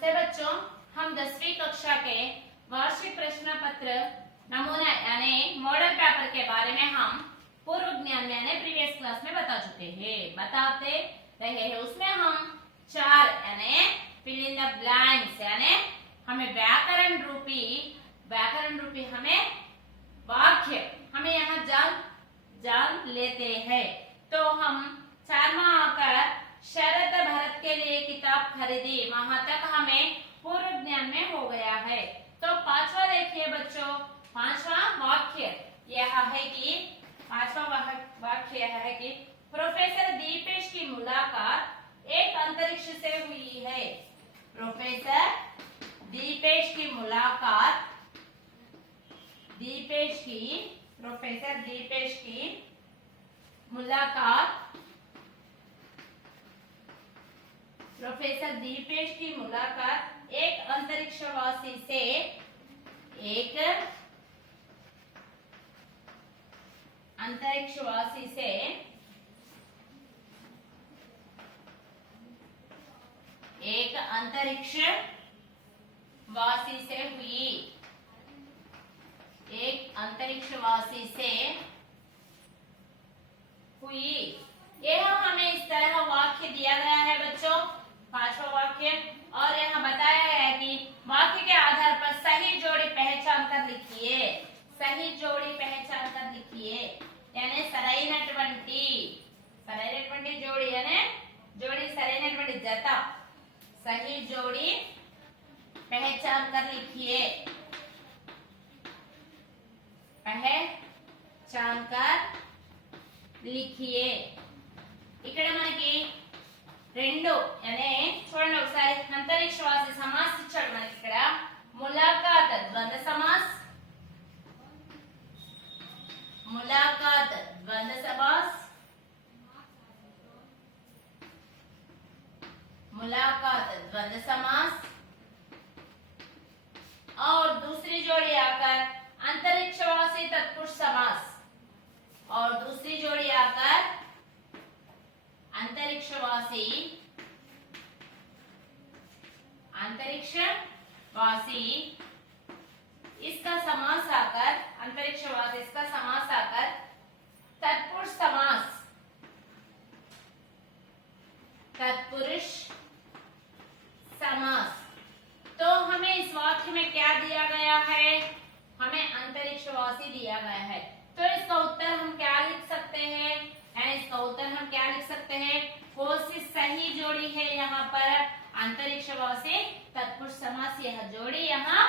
नमस्ते बच्चों, हम 10वीं कक्षा के वार्षिक प्रश्न पत्र नमूना यानी मॉडल पेपर के बारे में हम पूर्व ज्ञान यानी प्रीवियस क्लास में बताते रहे हैं। उसमें हम 4 यानी फिल इन द ब्लैंक्स यानी हमें व्याकरण रूपी हमें वाक्य हमें यहाँ जान लेते हैं। तो हम 4वां आकर शरद भरत के लिए किताब खरीदी, वहां तक हमें पूर्व ज्ञान में हो गया है। तो 5वां देखिए बच्चों, 5वां वाक्य यह है कि प्रोफेसर दीपेश की मुलाकात एक अंतरिक्ष से हुई है। प्रोफेसर दीपेश की मुलाकात एक अंतरिक्षवासी से हुई। यह हमें इस तरह वाक्य दिया गया है बच्चों, 5वां वाक्य, और यहाँ बताया गया है कि वाक्य के आधार पर सही जोड़ी पहचान कर लिखिए यानी సరైనటువంటి जोड़ी यानी जोड़ी సరైనటువంటి జత, सही जोड़ी पहचान कर लिखिए। ఇక్కడ మనకి రెండు यानी చూడండి ఒకసారి, అంతరిక్షవాసి సమాస్ ఇచ్చాడు మనకి ఇక్కడ, ములాకాత్ ద్వంద్వ సమాస్, और दूसरी जोड़ी आकर अंतरिक्षवासी तत्पुरुष समास, और दूसरी जोड़ी आकर अंतरिक्षवासी इसका समास आकर तत्पुरुष समास। तो हमें इस वाक्य में क्या दिया गया है? हमें अंतरिक्षवासी दिया गया है। तो इसका उत्तर हम क्या लिख सकते हैं? कौन सी सही जोड़ी है यहाँ पर? अंतरिक्षवासी तत्पुरुष समास, यह जोड़ी यहाँ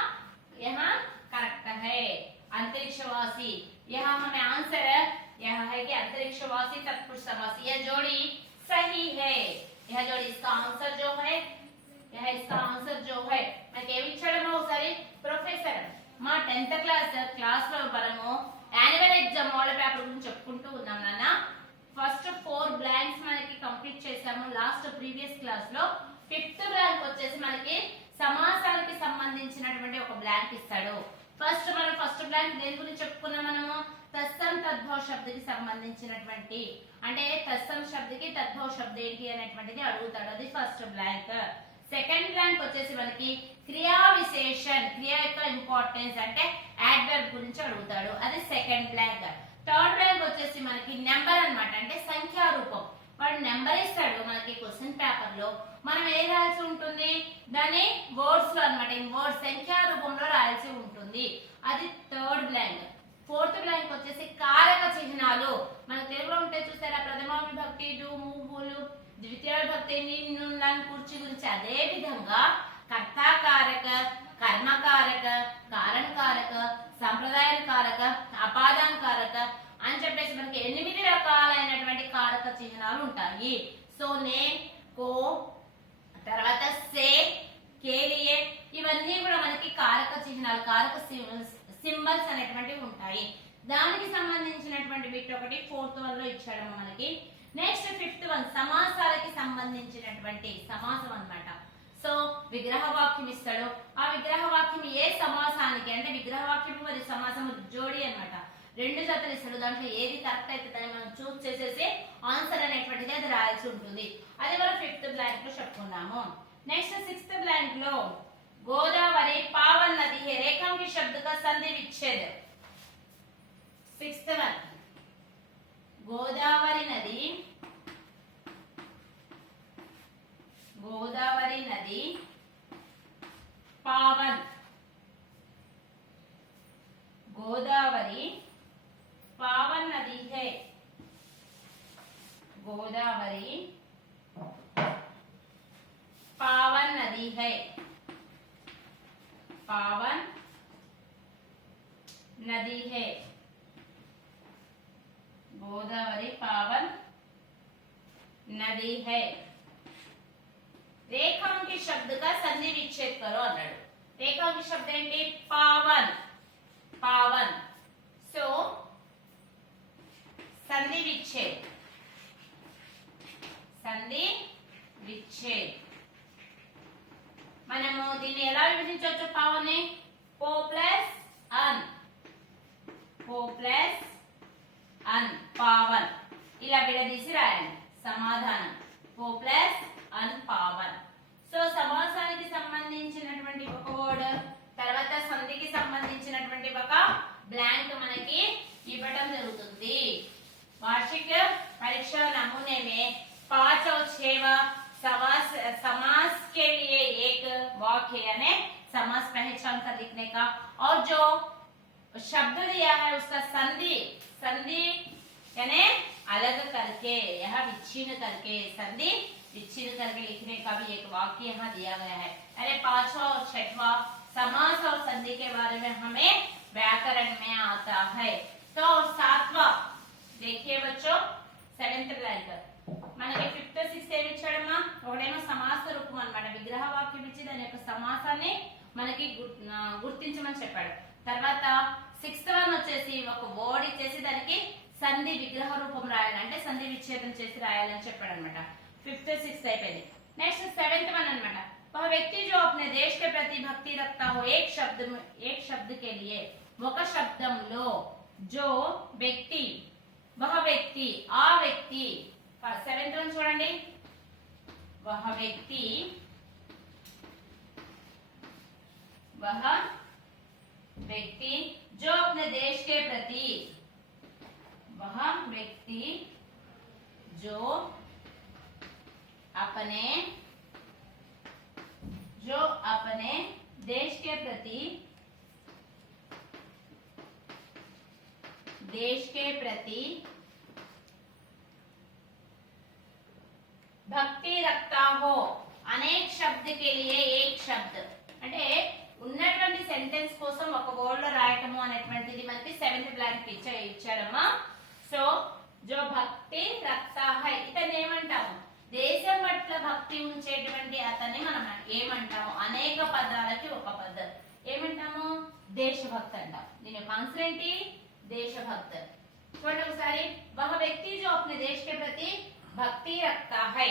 करेक्ट है। अंतरिक्षवासी, यहाँ हमें आंसर यह है कि अंतरिक्षवासी तत्पुरुष समास, यह जोड़ी सही है। यह जोड़ी इसका आंसर जो है मैं केविचड़म ఒకసారి ప్రొఫెసర్ మా 10th క్లాస్ లో మనము యాన్యువల్ ఎగ్జామ్ మోడల్ పేపర్ గురించి చెప్పుకుంటూ ఉన్నాం నాన్న. ఫస్ట్ 4 బ్లాంక్స్ మనకి కంప్లీట్ చేసాము లాస్ట్ ప్రీవియస్ క్లాస్ లో. 5th బ్లాంక్ వచ్చేసి మనకి సమాసానికి సంబంధించినటువంటి ఒక బ్లాంక్ ఇస్తాడు. ఫస్ట్ బ్లాంక్ దేని గురించి చెప్పుకున్నాం మనము? తత్సం తద్భవ శబ్దకి సంబంధించినటువంటి, అంటే తత్సం శబ్దకి తద్భవ శబ్ద ఏంటి అనేటువంటిది అడుగుతాడు, అది ఫస్ట్ బ్లాంక్. సెకండ్ బ్లాంక్ వచ్చేసి మనకి క్రియా విశేషణ్, క్రియ యొక్క ఇంపార్టెన్స్ అంటే యాడ్వర్బ్ గురించి అడుగుతాడు, అది సెకండ్ బ్లాంక్. థర్డ్ బ్లాంక్ వచ్చేసి మనకి నెంబర్ అన్నమాట, అంటే సంఖ్యా రూపం. వాడు నెంబర్ ఇస్తాడు మనకి క్వశ్చన్ పేపర్ లో, మనం ఏ రాయాల్సి ఉంటుంది? దాన్ని వర్డ్స్ లో అన్నమాట, వర్డ్ సంఖ్యా రూపంలో రాయాల్సి ఉంటుంది, అది థర్డ్ బ్లాంక్. ఫోర్త్ బ్లాంక్ వచ్చేసి కారక చిహ్నాలు, మన తెలుగులో ఉంటాయి చూసారా, ప్రథమా విభక్తి, డు, ము, బులు, ద్వితీయ విభక్తి, నిన్ను, నన్ను, కుర్చీ గురించి. అదే విధంగా కర్తాకారక, కర్మకారక, కారణకారక, సంప్రదాయకారక, అపాదానకారక అని చెప్పేసి మనకి 8 రకాలైనటువంటి కారక చిహ్నాలు ఉంటాయి. సో నే, కో, తర్వాత సే, కేలియే, ఇవన్నీ కూడా మనకి కారక చిహ్నాలు, కారక సింబల్స్ అనేటువంటివి ఉంటాయి. దానికి సంబంధించినటువంటి బిట్ ఒకటి 4th వన్లో ఇచ్చాడు మనకి. నెక్స్ట్ 5th వన్ సమాసాలకి సంబంధించినటువంటి సమాసం అన్నమాట. సో విగ్రహ వాక్యం ఇస్తాడు, ఆ విగ్రహ వాక్యం ఏ సమాసానికి అంటే విగ్రహ వాక్యం మరియు సమాసము జోడి అన్నమాట, 2 జతలు ఇస్తాడు. దాంట్లో ఏది కరెక్ట్ అయితే దాన్ని మనం చూస్ చేసేసి ఆన్సర్ అనేటువంటిది అది రాయాల్సి ఉంటుంది. అది మనం 5th బ్లాంక్ లో చెప్పుకున్నాము. नेक्स्ट सिक्स्थ ब्लैंक लो गोदावरी पावन नदी है, रेखांकित शब्द का संधि विच्छेद। सिक्स्थ वन गोदावरी नदी, गोदावरी नदी पावन, गोदावरी पावन नदी है, गोदावरी पावन नदी है, पावन नदी है, गोदावरी पावन नदी है। रेखांकित शब्द का संधि विच्छेद करो అన్నాడు। रेखांकित शब्द ఏంటి? पावन, पावन। సో సంధి విచ్ఛేద్, సంధి విచ్ఛేద్। మనము దీన్ని ఎలా విభజించవచ్చు? పావని పో ప్లస్ అన్, పో ప్లస్ అన్, పావన్ ఇలా విడదీసి రాయండి సమాధానం। పో ప్లస్ అన్ పావన్। సో సమాసానికి సంబంధించినటువంటి ఒక వర్డ్, తర్వాత సంధికి సంబంధించినటువంటి ఒక బ్లాంక్ మనకి ఇవ్వడం జరుగుతుంది। वार्षिक परीक्षा नमूने में 5 और 6 समास के लिए एक वाक्य यानी समास पहचान कर लिखने का, और जो शब्द दिया है उसका संधि, संधि यानी अलग करके, यह विच्छिन्न करके, संधि विच्छिन्न करके लिखने का भी एक वाक्य यहाँ दिया गया है। अरे 5वां और 6वां समास और संधि के बारे में हमें व्याकरण में आता है। तो 7वां देखिए बच्चों, 7th బ్లాంక్ మనకి 5th 6th ఏమి ఇచ్చాడమ్మా? ఒకడేమో సమాస రూపం అన్నమాట, విగ్రహ వాక్యం ఇచ్చి దాని యొక్క సమాసాన్ని మనకి గుర్తించమని చెప్పాడు। తర్వాత 6th వన్ వచ్చేసి ఒక వర్డ్ ఇచ్చేసి దానికి సంధి విగ్రహ రూపం రాయాలంటే సంధి విచ్ఛేదం చేసి రాయాలని చెప్పాడు అన్నమాట। 5th 6th అయిపోయింది। నెక్స్ట్ 7th వన్ అన్నమాట, वह व्यक्ति जो अपने देश के प्रति भक्ति रखता हो, एक शब्द के लिए ఒక శబ్దంలో जो व्यक्ति, वह व्यक्ति, आ व्यक्ति, 7th वन చూడండి, वह व्यक्ति, वह व्यक्ति जो अपने देश के प्रति, वह व्यक्ति जो अपने देश के प्रति, देश के प्रति भक्ति रखता हो, अनेक शब्द के लिए एक शब्द అంటే ఉన్నటువంటి సెంటెన్స్ కోసం ఒక వర్డ్ లో రాయటము అనేటువంటిది మనకి 7th బ్లాంక్ ఇచ్చాడమ్మా। సో जो భక్తి రక్తా హై, ఇతన్ని ఏమంటాము? దేశం పట్ల భక్తి ఉంచేటువంటి అతన్ని మనం ఏమంటాము? అనేక పదాలకి ఒక పదం ఏమంటాము? దేశభక్తి అంటాం। దీని యొక్క ఆన్సర్ ఏంటి? देशभक्त। చూడండి ఒకసారి, वह व्यक्ति जो अपने देश के प्रति भक्ति रखता है,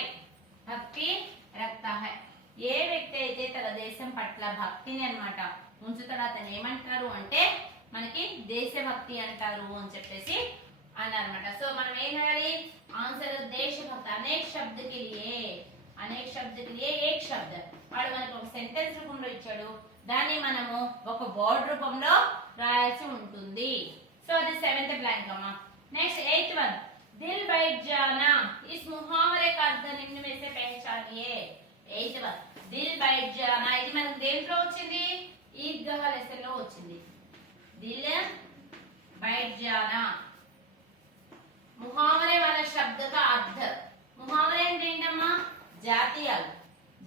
भक्ति रखता है, ఏ వ్యక్తి అయితే తన దేశం పట్ల భక్తిని అన్నమాట ఉంచుతాడో అతను ఏమంటారు అంటే మనకి దేశభక్తి అంటారు అని చెప్పేసి అన్నారన్నమాట। సో మనం ఏం చేయాలి? ఆన్సర్ దేశభక్తి। అనేక శబ్ద కే లియే, అనేక శబ్ద కే లియే ఏక్ శబ్ద, వాడు మనకు ఒక సెంటెన్స్ రూపంలో ఇచ్చాడు, దాన్ని మనము ఒక వర్డ్ రూపంలో రాయాల్సి ఉంటుంది। సో అది 7th బ్లాంక్ అమ్మా। నెక్స్ట్ 8th वन, दिल बैठ जाना, इस मुहावरे का अर्थ निम्न में से पहचानिए। 8th वन, दिल बैठ जाना, ఇది మనకు దేంట్లో వచ్చింది? ఈద్గాహ్ లెసన్ లో వచ్చింది। दिल बैठ जाना, मुहावरे वाला शब्द का अर्थ, मुहावरे అంటే ఏంటమ్మా? జాతీయాలు,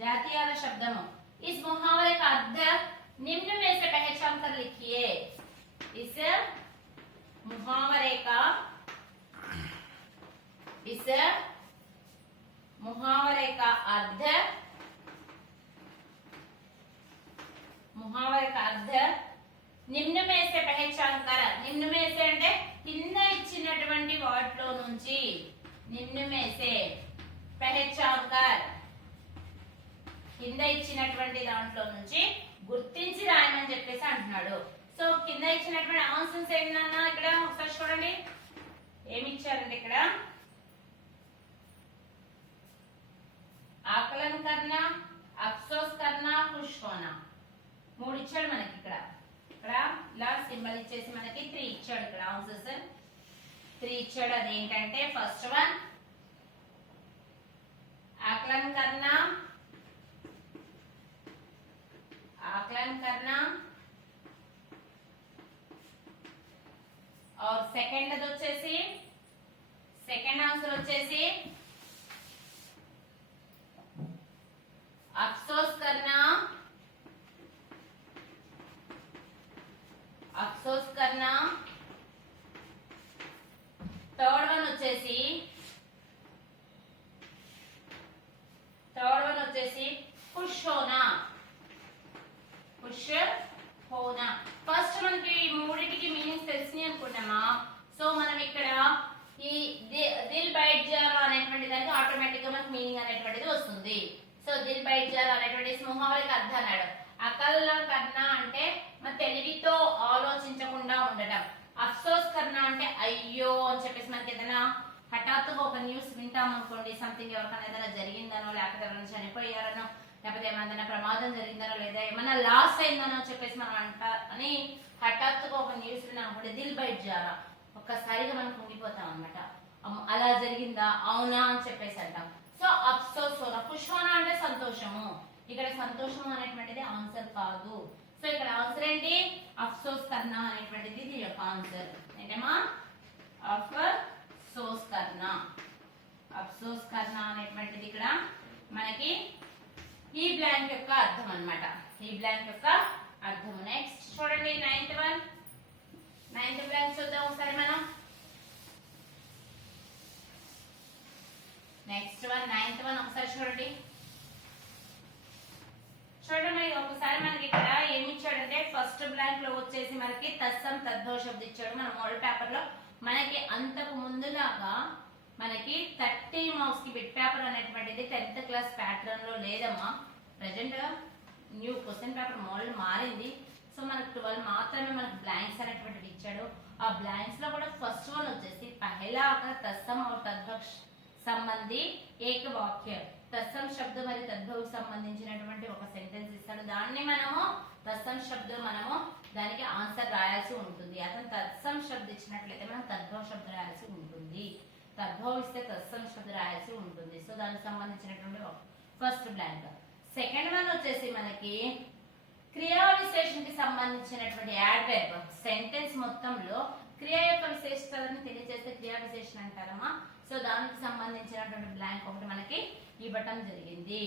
జాతీయాల శబ్దము। इस मुहावरे का अर्थ निम्न में से पहचान कर लिखिए। इस मुहावरे का, इस मुहावरे का अर्थ, मुहावरे का अर्थ निम्न में से पहचान कर, निम्न में से అంటే కింద ఇచ్చినటువంటి వాటిలో నుంచి, నిమ్న में से पहचान कर, కింద ఇచ్చినటువంటి దాంట్లో నుంచి గుర్తించి రాయమని చెప్పేసి అంటున్నాడు। సో కింద ఇచ్చినటువంటి ఆన్సర్స్ ఏంటన్నా ఇక్కడ ఒకసారి చూడండి, ఏమి ఇచ్చారంటే ఇక్కడ आकलन करना, అఫ్సోస్ కర్నా ఖుష్ హోనా. 3 ఇచ్చాడు మనకి ఇక్కడ ఇలా సింబల్ ఇచ్చేసి మనకి 3 ఇచ్చాడు ఇక్కడ ఆన్సర్స్ 3 ఇచ్చాడు. అదేంటంటే ఫస్ట్ వన్ आकलन करना और सेकंड వచ్చేసి సెకండ్ ఆన్సర్ వచ్చేసి అఫ్సోస్ करना థర్డ్ వన్ వచ్చేసి खुश होना ఫస్ట్ మనకి మూడిటికి మీనింగ్స్ తెలిసినాయి అనుకున్నామా. సో మనం ఇక్కడ ఈ దిల్ బైట్ జారా అనేటువంటి దానికి ఆటోమేటిక్ గా మనకి మీనింగ్ అనేటువంటిది వస్తుంది. సో దిల్ బైట్ జారా అనేటువంటి ముహావరికి అర్థం అన్నాడు. అకల్ కర్నా అంటే మన తెలివితో ఆలోచించకుండా ఉండటం. అఫ్సోస్ కర్నా అంటే అయ్యో అని చెప్పేసి మనకి ఏదైనా హఠాత్తుగా ఒక న్యూస్ వింటాం అనుకోండి, సంథింగ్ ఎవరికైనా ఏదైనా జరిగిందనో లేకపోతే ఎవరైనా చనిపోయారనో లేకపోతే ఏమైనా ప్రమాదం జరిగిందనో లేదా ఏమైనా లాస్ అయిందనో చెప్పేసి మనం అని హఠాత్తుగా ఒక న్యూస్ విన్నాం అనుకోండి, దిల్ బైట్ జారా ఒక్కసారిగా మనం కుంగిపోతాం అనమాట. అలా జరిగిందా అవునా అని చెప్పేసి అంటాం. సో అఫ్సోస్ హోనా ఖుష్ హోనా అంటే సంతోషము. ఇక్కడ సంతోషం అనేటువంటిది ఆన్సర్ కాదు. సో ఇక్కడ ఆన్సర్ ఏంటి అఫ్సోస్ కర్నా అనేటువంటిది దీని యొక్క ఆన్సర్ ఏంటమ్మా అఫ్సోస్ కర్నా అనేటువంటిది ఇక్కడ మనకి ఈ బ్లాంక్ యొక్క అర్థం అన్నమాట. ఈ బ్లాంక్ యొక్క అర్థం. నెక్స్ట్ చూడండి నైన్త్ బ్లాంక్ చూద్దాం ఒకసారి మనం. నైన్త్ వన్ ఒకసారి చూడండి. చూడండి ఒకసారి మనకి ఇక్కడ ఏమి ఇచ్చాడంటే ఫస్ట్ బ్లాంక్ లో వచ్చేసి మనకి తత్సం తద్భవ శబ్దం ఇచ్చాడు. మన మోడల్ పేపర్ లో మనకి అంతకు ముందులాగా మనకి 30 మార్క్స్ కి బిట్ పేపర్ అనేటువంటిది 10th క్లాస్ ప్యాటర్న్ లో లేదమ్మా. Present new question paper model మారింది. సో మనకు 12 మాత్రమే మనకు బ్లాంక్స్ అనేటువంటివి ఇచ్చాడు. ఆ బ్లాంక్స్ లో కూడా ఫస్ట్ వన్ వచ్చేసి పహలా తత్సం और तद्भव సంబంధి ఏక వాక్య. తత్సం శబ్దం మరియు తద్భవకు సంబంధించినటువంటి ఒక సెంటెన్స్ ఇస్తాడు. దాన్ని మనము తత్సం శబ్దం మనము దానికి ఆన్సర్ రాయాల్సి ఉంటుంది. అతను తత్సం శబ్దం ఇచ్చినట్లయితే మనం తద్భవ శబ్దం రాయాల్సి ఉంటుంది. తద్భవం ఇస్తే తత్సం శబ్దం రాయాల్సి ఉంటుంది. సో దానికి సంబంధించినటువంటి ఫస్ట్ బ్లాంక్. సెకండ్ వన్ వచ్చేసి మనకి క్రియా విశేషణకి సంబంధించినటువంటి యాడ్వర్బ్. సెంటెన్స్ మొత్తంలో క్రియ యొక్క విశేషతలను తెలియజేస్తే క్రియా విశేషణ అంటారమ్మా. సో దానికి సంబంధించినటువంటి బ్లాంక్ ఒకటి మనకి ఇవ్వటం జరిగింది.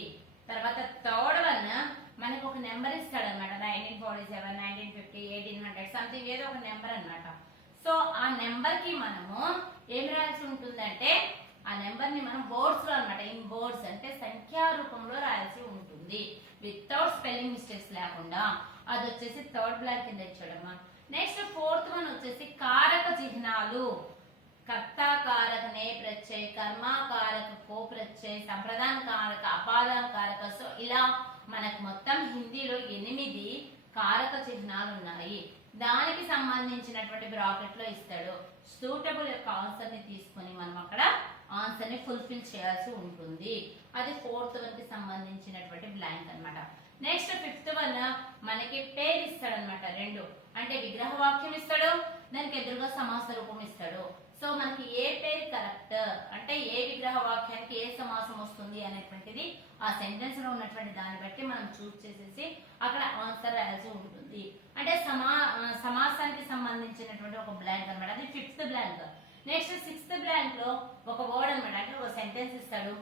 తర్వాత థర్డ్ వన్ మనకి ఒక నెంబర్ ఇస్తాడు అనమాట. 1947, 1950, 1800 సంథింగ్ ఏదో ఒక నెంబర్ అన్నమాట. సో ఆ నెంబర్ కి మనము ఏం రాయాల్సి ఉంటుందంటే ఆ నెంబర్ ని మనం వర్డ్స్ లో అన్నమాట, ఇన్ వర్డ్స్ అంటే సంఖ్యా రూపంలో రాయాల్సి ఉంటుంది వితౌట్ స్పెల్లింగ్ మిస్టేక్స్ లేకుండా. అది వచ్చేసి థర్డ్ బ్లాంక్ కింద ఇచ్చాడమ్మా. నెక్స్ట్ ఫోర్త్ వన్ వచ్చేసి కారక చిహ్నాలు. कर्ता कारक ने प्रत्यय, कर्मा कारक को प्रत्यय, संप्रदान कारक, अपादान कारक. సో ఇలా మనకు మొత్తం హిందీలో 8 కారక చిహ్నాలు ఉన్నాయి. దానికి సంబంధించినటువంటి బ్రాకెట్ లో ఇస్తాడు. సూటబుల్ యొక్క ఆన్సర్ ని తీసుకొని మనం అక్కడ ఆన్సర్ ని ఫుల్ఫిల్ చేయాల్సి ఉంటుంది. అది ఫోర్త్ వన్ కి సంబంధించినటువంటి బ్లాంక్ అన్నమాట. నెక్స్ట్ ఫిఫ్త్ వన్ మనకి పేరు ఇస్తాడు అనమాట. 2 అంటే విగ్రహ వాక్యం ఇస్తాడు, దానికి ఎదురుగా సమాస రూపం ఇస్తాడు. సో మనకి ఏ పేరు కరెక్ట్ అంటే ఏ విగ్రహ వాక్యానికి ఏ సమాసం వస్తుంది అనేటువంటిది ఆ సెంటెన్స్ లో ఉన్నటువంటి దాన్ని బట్టి మనం చూస్ చేసేసి అక్కడ ఆన్సర్ రాయాల్సి ఉంటుంది. అంటే సమాసానికి సంబంధించినటువంటి ఒక బ్లాంక్ అన్నమాట. అది fifth blank. Next sixth blank లో ఒక వర్డ్ అన్నమాట. అంటే ఒక సెంటెన్స్ ఇస్తాడు,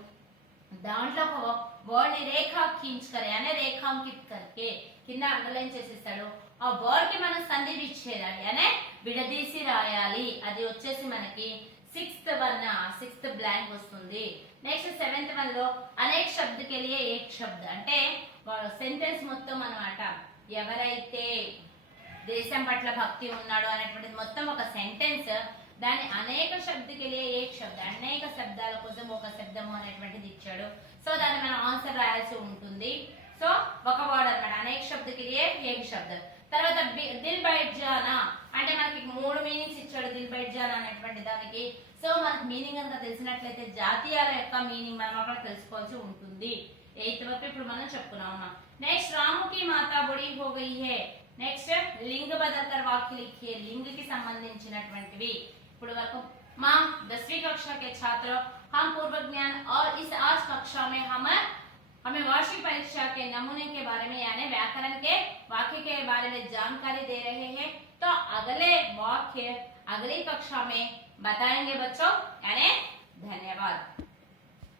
దాంట్లో ఒక వర్డ్ ని రేఖాంకించుకరే అనే రేఖాంకిత్ కరికే కింద అండర్లైన్ చేసిస్తాడు. ఆ వర్డ్ కి మనం సంధి విచ్ఛేదాలి అనే విడదీసి రాయాలి. అది వచ్చేసి మనకి సిక్స్త్ బ్లాంక్ వస్తుంది. నెక్స్ట్ సెవెంత్ వన్ లో అనేక శబ్ద కే లియే ఏక్ శబ్ద అంటే సెంటెన్స్ మొత్తం అన్నమాట. ఎవరైతే దేశం పట్ల భక్తి ఉన్నాడో అనేటువంటిది మొత్తం ఒక సెంటెన్స్. దాన్ని అనేక శబ్ద కే లియే ఏక్ శబ్ద, అనేక శబ్దాల కోసం ఒక శబ్దము అనేటువంటిది ఇచ్చాడు. సో దాన్ని మనం ఆన్సర్ రాయాల్సి ఉంటుంది. సో ఒక వర్డ్ అన్నమాట, అనేక శబ్ద కే లియే ఏక్ శబ్ద. తర్వాత దిల్ బైట్ జానా అంటే మనకి 3 మీనింగ్స్ ఇచ్చాడు దిల్ బైట్ జానా అనేటువంటి దానికి. సో మనకి మీనింగ్ అంతా తెలిసినట్లయితే జాతీయాల యొక్క మీనింగ్ మనం అక్కడ తెలుసుకోవాల్సి ఉంటుంది. 8th వరకు ఇప్పుడు మనం చెప్పుకున్నాం. నెక్స్ట్ రాము की माता बड़ी हो गई है. నెక్స్ట్ లింగ बदलकर वाक्य लिखिए. లింగ కి సంబంధించినటువంటివి ఇప్పుడు వరకు मां 10वीं कक्षा के छात्र हम पूर्व ज्ञान और इस आज कक्षा में हमें वार्षिक परीक्षा के नमूने के बारे में यानी व्याकरण के वाक्य के बारे में जानकारी दे रहे हैं. तो अगले वाक्य अगली कक्षा में बताएंगे बच्चों. यानी धन्यवाद.